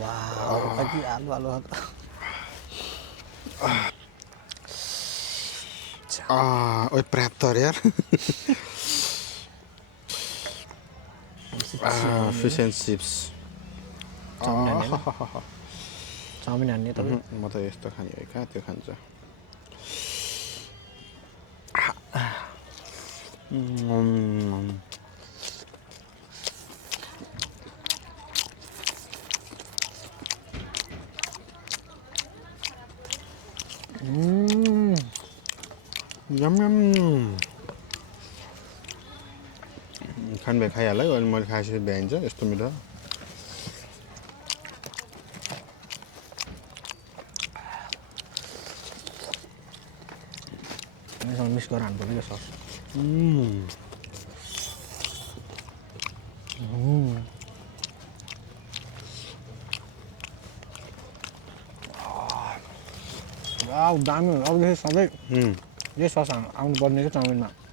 वाह कति आलु आलु Oj, pratar यार fish and chips चाउमिन हान्ने तपाईँ म त यस्तो खाने हो कहाँ त्यो खान्छ यम यम खान भए खाइहाल्यो अनि मैले खाएपछि भ्याइन्छ यस्तो मिठो मिक्स गरेर हान्नु पर्यो सस दामी अब सधैँ यही सस आउनु पर्ने क्या चाउमिनमा